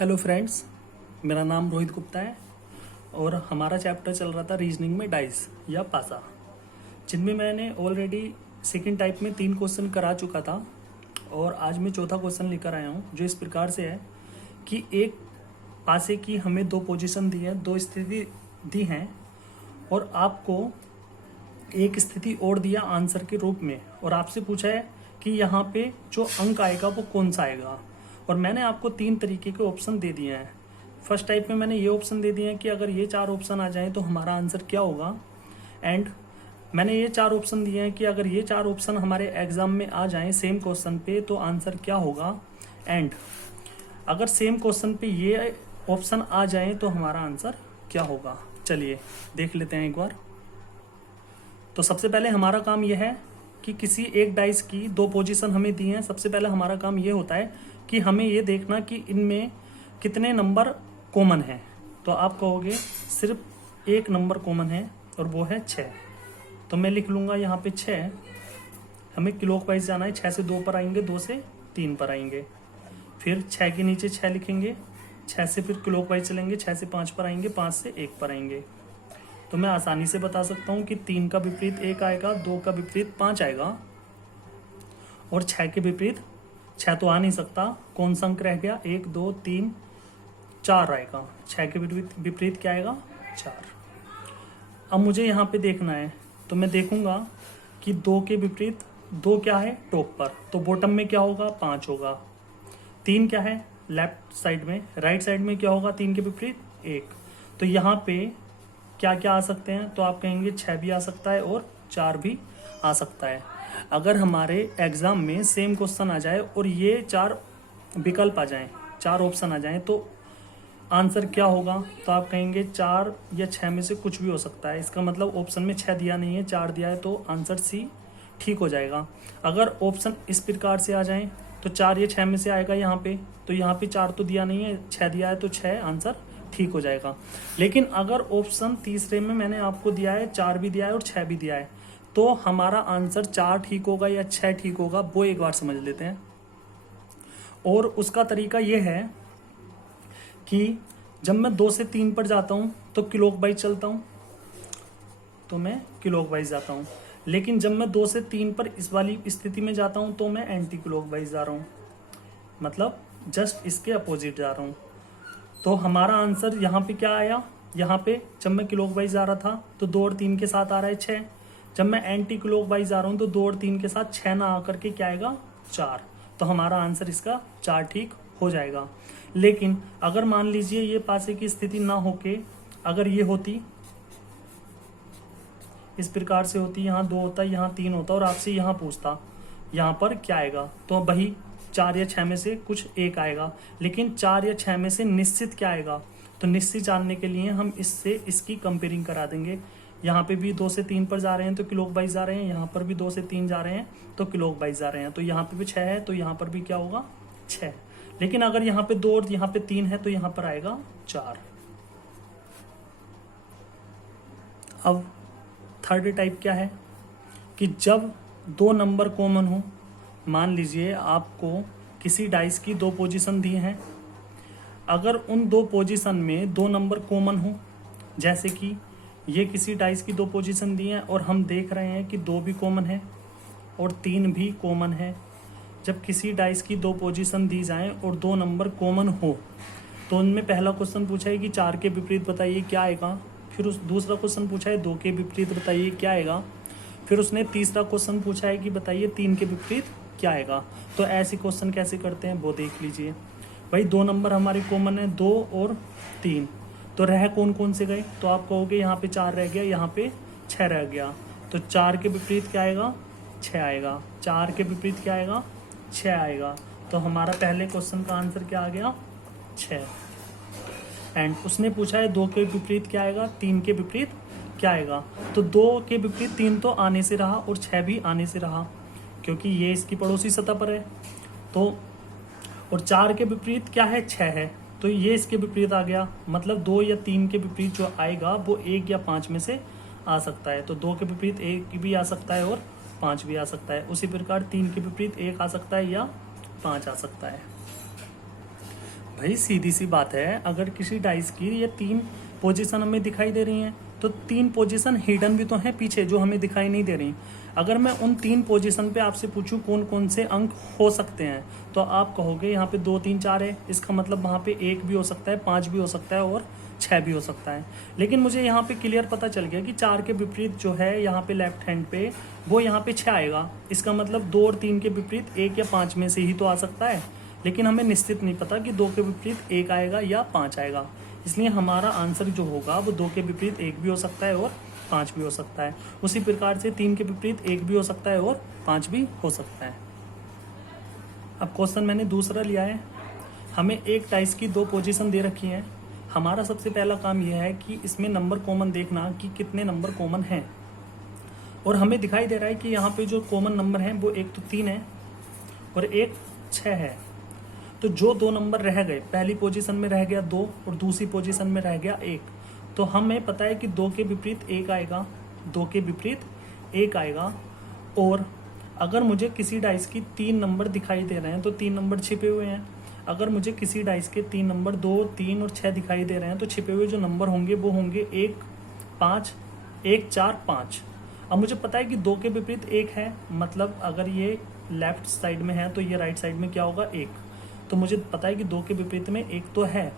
Hello friends, मेरा नाम रोहित गुप्ता है और हमारा चैप्टर चल रहा था रीजनिंग में डाइस या पासा, जिनमें मैंने ऑलरेडी सेकंड टाइप में 3 क्वेश्चन करा चुका था और आज मैं चौथा क्वेश्चन लेकर आया हूँ, जो इस प्रकार से है कि एक पासे की हमें 2 पोजीशन दी है, 2 स्थिति दी हैं और आपको एक स्थिति और दिया आंसर के रूप में और आपसे पूछा है कि यहाँ पे जो अंक आएगा वो कौन सा आएगा। और मैंने आपको 3 तरीके के ऑप्शन दे दिए हैं। फर्स्ट टाइप में मैंने ये ऑप्शन दे दिए हैं कि अगर ये 4 ऑप्शन आ जाएं तो हमारा आंसर क्या होगा, एंड मैंने ये 4 ऑप्शन दिए हैं कि अगर ये 4 ऑप्शन हमारे एग्जाम में आ जाएं सेम क्वेश्चन पे तो आंसर क्या होगा, एंड अगर सेम क्वेश्चन पे ये ऑप्शन आ जाएं तो हमारा आंसर क्या होगा। चलिए देख लेते हैं एक बार। तो सबसे पहले हमारा काम यह है कि किसी एक डाइस की 2 पोजीशन हमें दी हैं। सबसे पहले हमारा काम ये होता है कि हमें ये देखना कि इनमें कितने नंबर कॉमन हैं। तो आप कहोगे सिर्फ एक नंबर कॉमन है और वो है 6। तो मैं लिख लूँगा यहाँ पे 6। हमें क्लॉकवाइज जाना है, 6 से 2 पर आएंगे, 2 से 3 पर आएंगे, फिर 6 के नीचे 6 लिखेंगे, 6 से फिर क्लॉकवाइज चलेंगे, 6 से 5 पर आएंगे, 5 से 1 पर आएंगे। तो मैं आसानी से बता सकता हूँ कि 3 का विपरीत 1 आएगा, 2 का विपरीत 5 आएगा और 6 के विपरीत 6 तो आ नहीं सकता, कौन सा अंक रह गया, 1 2 3 4 आएगा। 6 के विपरीत क्या आएगा, 4। अब मुझे यहाँ पे देखना है, तो मैं देखूंगा कि 2 के विपरीत 2 क्या है टॉप पर, तो बॉटम में क्या होगा, 5 होगा। 3 क्या है लेफ्ट साइड में, राइट साइड में क्या होगा 3 के विपरीत 1। तो यहाँ पे क्या क्या आ सकते हैं, तो आप कहेंगे 6 भी आ सकता है और 4 भी आ सकता है। अगर हमारे एग्जाम में सेम क्वेश्चन आ जाए और ये 4 विकल्प आ जाएं, 4 ऑप्शन आ जाएं, तो आंसर क्या होगा, तो आप कहेंगे 4 या 6 में से कुछ भी हो सकता है। इसका मतलब ऑप्शन में 6 दिया नहीं है, 4 दिया है, तो आंसर सी ठीक हो जाएगा। अगर ऑप्शन इस प्रकार से आ जाएं तो 4 या 6 में से आएगा यहाँ पे, तो यहाँ पे 4 तो दिया नहीं है, 6 दिया है, तो 6 आंसर ठीक हो जाएगा। लेकिन अगर ऑप्शन तीसरे में मैंने आपको दिया है 4 भी दिया है और 6 भी दिया है, तो हमारा आंसर 4 ठीक होगा या 6 ठीक होगा, वो एक बार समझ लेते हैं। और उसका तरीका यह है कि जब मैं 2 से 3 पर जाता हूं तो क्लॉकवाइज चलता हूं, तो मैं क्लॉकवाइज जाता हूं। लेकिन जब मैं 2 से 3 पर इस वाली स्थिति में जाता हूं तो मैं एंटी क्लॉकवाइज जा रहा हूं, मतलब जस्ट इसके अपोजिट जा रहा हूं। तो हमारा आंसर यहाँ पे क्या आया, यहाँ पे जब मैं क्लॉकवाइज जा रहा था तो 2 और 3 के साथ आ रहा है 6। जब मैं एंटी क्लॉकवाइज जा रहा हूँ तो 2 और 3 के साथ 6 ना आकर के क्या आएगा, 4। तो हमारा आंसर इसका 4 ठीक हो जाएगा। लेकिन अगर मान लीजिए ये पासे की स्थिति ना होके अगर ये होती, इस प्रकार से होती, यहाँ 2 होता, यहाँ 3 होता और आपसे यहाँ पूछता यहाँ पर क्या आएगा, तो वही 4 या 6 में से कुछ एक आएगा। लेकिन 4 या 6 में से निश्चित क्या आएगा, तो निश्चित जानने के लिए हम इससे इसकी कंपेयरिंग करा देंगे। यहाँ पे भी 2 से 3 पर जा रहे हैं तो क्लॉकवाइज जा रहे हैं, यहाँ पर भी 2 से 3 जा रहे हैं तो क्लॉकवाइज जा रहे हैं। तो यहाँ पे भी 6 है तो यहाँ पर भी क्या होगा, 6। लेकिन अगर यहाँ पे 2 और यहाँ पे 3 है तो यहाँ पर आएगा 4। अब थर्ड टाइप क्या है कि जब 2 नंबर कॉमन हो, मान लीजिए आपको किसी डाइस की 2 पोजीशन दी हैं, अगर उन 2 पोजीशन में 2 नंबर कॉमन हो, जैसे कि ये किसी डाइस की 2 पोजीशन दी हैं और हम देख रहे हैं कि 2 भी कॉमन है और 3 भी कॉमन है। जब किसी डाइस की 2 पोजीशन दी जाएं और 2 नंबर कॉमन हो तो उनमें पहला क्वेश्चन पूछा है कि 4 के विपरीत बताइए क्या आएगा, फिर उस दूसरा क्वेश्चन पूछा है 2 के विपरीत बताइए क्या आएगा, फिर उसने तीसरा क्वेश्चन पूछा है कि बताइए 3 के विपरीत क्या आएगा। तो ऐसे क्वेश्चन कैसे करते हैं वो देख लीजिए। भाई 2 नंबर हमारे कॉमन है, 2 और 3, तो रह कौन कौन से गए, तो आप कहोगे यहाँ पे 4 रह गया, यहाँ पे 6 रह गया, तो 4 के विपरीत क्या आएगा, 6 आएगा। 4 के विपरीत क्या आएगा, 6 आएगा। तो हमारा पहले क्वेश्चन का आंसर क्या आ गया, 6। एंड उसने पूछा है 2 के विपरीत क्या आएगा, 3 के विपरीत क्या आएगा, तो 2 के विपरीत 3 तो आने से रहा और 6 भी आने से रहा क्योंकि ये इसकी पड़ोसी सतह पर है। तो और 4 के विपरीत क्या है, 6 है, तो ये इसके विपरीत आ गया, मतलब 2 या 3 के विपरीत जो आएगा वो 1 या 5 में से आ सकता है। तो 2 के विपरीत 1 भी आ सकता है और 5 भी आ सकता है। उसी प्रकार 3 के विपरीत 1 आ सकता है या 5 आ सकता है। भाई सीधी सी बात है, अगर किसी डाइस की ये 3 पोजीशन हमें दिखाई दे रही हैं तो 3 पोजीशन हिडन भी तो हैं पीछे जो हमें दिखाई नहीं दे रही। अगर मैं उन 3 पोजीशन पे आपसे पूछूं कौन कौन से अंक हो सकते हैं तो आप कहोगे यहाँ पे 2 3 4 है, इसका मतलब वहाँ पे 1 भी हो सकता है, 5 भी हो सकता है और 6 भी हो सकता है। लेकिन मुझे यहाँ पे क्लियर पता चल गया कि 4 के विपरीत जो है यहाँ पे लेफ्ट हैंड पे वो यहाँ पे 6 आएगा। इसका मतलब 2 और 3 के विपरीत 1 या 5 में से ही तो आ सकता है, लेकिन हमें निश्चित नहीं पता कि 2 के विपरीत 1 आएगा या 5 आएगा। इसलिए हमारा आंसर जो होगा वो 2 के विपरीत 1 भी हो सकता है और 5 भी हो सकता है। उसी प्रकार से 3 के विपरीत 1 भी हो सकता है और 5 भी हो सकता है। अब क्वेश्चन मैंने दूसरा लिया है, हमें एक डाइस की 2 पोजीशन दे रखी है। हमारा सबसे पहला काम यह है कि इसमें नंबर कॉमन देखना कि कितने नंबर कॉमन हैं, और हमें दिखाई दे रहा है कि यहाँ पे जो कॉमन नंबर हैं वो एक तो 3 है और एक 6 है। तो जो 2 नंबर रह गए, पहली पोजीशन में रह गया 2 और दूसरी पोजीशन में रह गया 1, तो हमें पता है कि 2 के विपरीत 1 आएगा, 2 के विपरीत 1 आएगा। और अगर मुझे किसी डाइस की 3 नंबर दिखाई दे रहे हैं तो 3 नंबर छिपे हुए हैं। अगर मुझे किसी डाइस के 3 नंबर 2, 3 और 6 दिखाई दे रहे हैं तो छिपे हुए जो नंबर होंगे वो होंगे 1 5 1 4 5। अब मुझे पता है कि 2 के विपरीत 1 है, मतलब अगर ये लेफ्ट साइड में है तो ये राइट साइड में क्या होगा 1। तो मुझे पता है कि 2 के विपरीत में 1 तो है।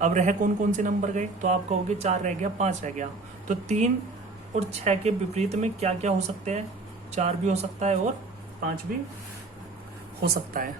अब रह कौन कौन से नंबर गए, तो आप कहोगे 4 रह गया, 5 रह गया। तो 3 और 6 के विपरीत में क्या क्या हो सकते हैं, 4 भी हो सकता है और 5 भी हो सकता है।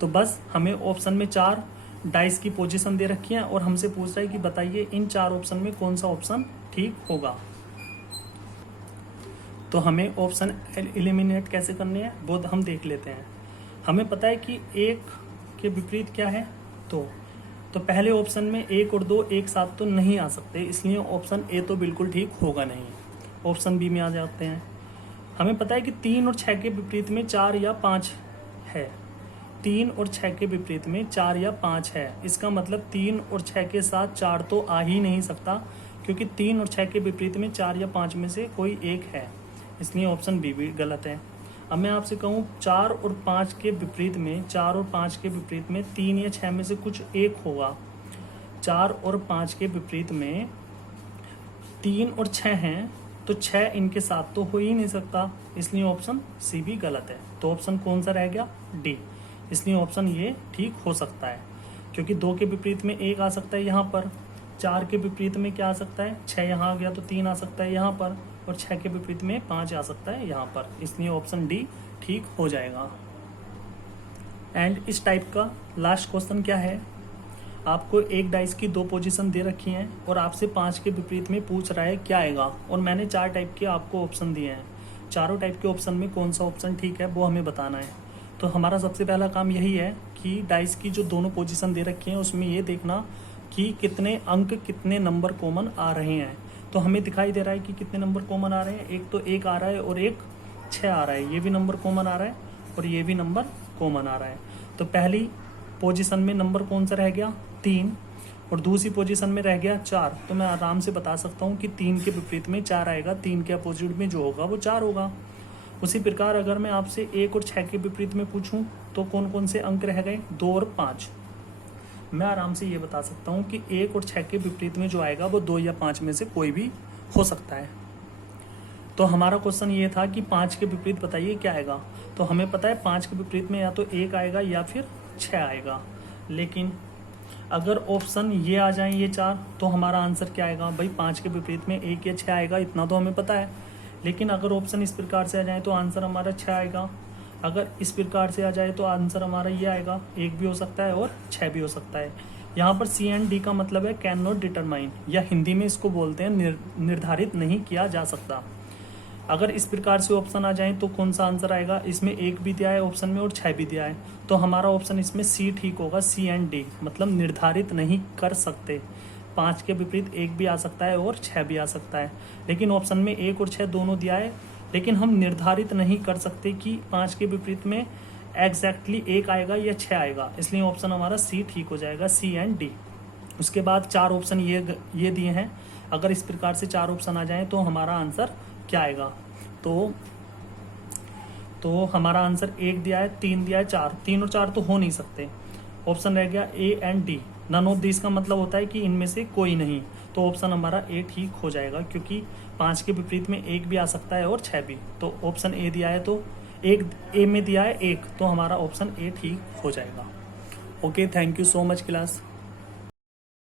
तो बस हमें ऑप्शन में 4 डाइस की पोजीशन दे रखी है और हमसे पूछ रहा है कि बताइए इन 4 ऑप्शन में कौन सा ऑप्शन ठीक होगा। तो हमें ऑप्शन एलिमिनेट कैसे करने हैं वो हम देख लेते हैं। हमें पता है कि 1 के विपरीत क्या है, तो पहले ऑप्शन में 1 और 2 एक साथ तो नहीं आ सकते, इसलिए ऑप्शन ए तो बिल्कुल ठीक होगा नहीं। ऑप्शन बी में आ जाते हैं। हमें पता है कि 3 और 6 के विपरीत में 4 या 5 है, 3 और 6 के विपरीत में 4 या 5 है। इसका मतलब 3 और 6 के साथ 4 तो आ ही नहीं सकता, क्योंकि 3 और 6 के विपरीत में 4 या 5 में से कोई एक है, इसलिए ऑप्शन बी भी गलत है। अब मैं आपसे कहूँ 4 और 5 के विपरीत में, 4 और 5 के विपरीत में 3 या 6 में से कुछ एक होगा। 4 और 5 के विपरीत में 3 और 6 हैं, तो 6 इनके साथ तो हो ही नहीं सकता, इसलिए ऑप्शन सी भी गलत है। तो ऑप्शन कौन सा रह गया, डी। इसलिए ऑप्शन ये ठीक हो सकता है, क्योंकि 2 के विपरीत में 1 आ सकता है यहाँ पर, 4 के विपरीत में क्या आ सकता है, 6 यहाँ आ गया तो 3 आ सकता है यहाँ पर, और 6 के विपरीत में 5 आ सकता है यहाँ पर, इसलिए ऑप्शन डी ठीक हो जाएगा। एंड इस टाइप का लास्ट क्वेश्चन क्या है, आपको एक डाइस की 2 पोजीशन दे रखी हैं और आपसे 5 के विपरीत में पूछ रहा है क्या आएगा, और मैंने 4 टाइप के आपको ऑप्शन दिए हैं। चारों टाइप के ऑप्शन में कौन सा ऑप्शन ठीक है वो हमें बताना है। तो हमारा सबसे पहला काम यही है कि डाइस की जो दोनों पोजीशन दे रखी हैं उसमें ये देखना कि कितने अंक, कितने नंबर कॉमन आ रहे हैं। तो हमें दिखाई दे रहा है कि कितने नंबर कॉमन आ रहे हैं, एक तो 1 आ रहा है और एक 6 आ रहा है, ये भी नंबर कॉमन आ रहा है और ये भी नंबर कॉमन आ रहा है। तो पहली पोजीशन में नंबर कौन सा रह गया, 3, और दूसरी पोजीशन में रह गया 4। तो मैं आराम से बता सकता हूँ कि 3 के विपरीत में 4 आएगा, 3 के अपोजिट में जो होगा वो 4 होगा। उसी प्रकार अगर मैं आपसे 1 और 6 के विपरीत में पूछूं तो कौन कौन से अंक रह गए, 2 और 5। मैं आराम से ये बता सकता हूँ कि 1 और 6 के विपरीत में जो आएगा वो 2 या 5 में से कोई भी हो सकता है। तो हमारा क्वेश्चन ये था कि 5 के विपरीत बताइए क्या आएगा। तो हमें पता है 5 के विपरीत में या तो 1 आएगा या फिर 6 आएगा, लेकिन अगर ऑप्शन ये आ जाए ये 4, तो हमारा आंसर क्या आएगा भाई, 5 के विपरीत में 1 या 6 आएगा, इतना तो हमें पता है। लेकिन अगर ऑप्शन इस प्रकार से आ जाए तो आंसर हमारा 6 आएगा, अगर इस प्रकार से आ जाए तो आंसर हमारा ये आएगा, 1 भी हो सकता है और 6 भी हो सकता है। यहाँ पर सी एंड डी का मतलब है कैन नॉट डिटरमाइन, या हिंदी में इसको बोलते हैं निर्धारित नहीं किया जा सकता। अगर इस प्रकार से ऑप्शन आ जाए तो कौन सा आंसर आएगा, इसमें 1 भी दिया है ऑप्शन में और 6 भी दिया है, तो हमारा ऑप्शन इसमें सी ठीक होगा, सी एंड डी, मतलब निर्धारित नहीं कर सकते। 5 के विपरीत 1 भी आ सकता है और 6 भी आ सकता है, लेकिन ऑप्शन में 1 और 6 दोनों दिया है, लेकिन हम निर्धारित नहीं कर सकते कि 5 के विपरीत में एग्जैक्टली 1 आएगा या 6 आएगा, इसलिए ऑप्शन हमारा सी ठीक हो जाएगा, सी एंड डी। उसके बाद 4 ऑप्शन ये दिए हैं, अगर इस प्रकार से 4 ऑप्शन आ जाएं तो हमारा आंसर क्या आएगा, तो हमारा आंसर 1 दिया है, 3 दिया है, 4, 3 और 4 तो हो नहीं सकते, ऑप्शन रह गया A and D, none of this का मतलब होता है कि इनमें से कोई नहीं। तो ऑप्शन हमारा ए ठीक हो जाएगा, क्योंकि 5 के विपरीत में 1 भी आ सकता है और 6 भी। तो ऑप्शन ए दिया है, तो एक ए में दिया है 1, तो हमारा ऑप्शन ए ठीक हो जाएगा। Okay, thank you so much class.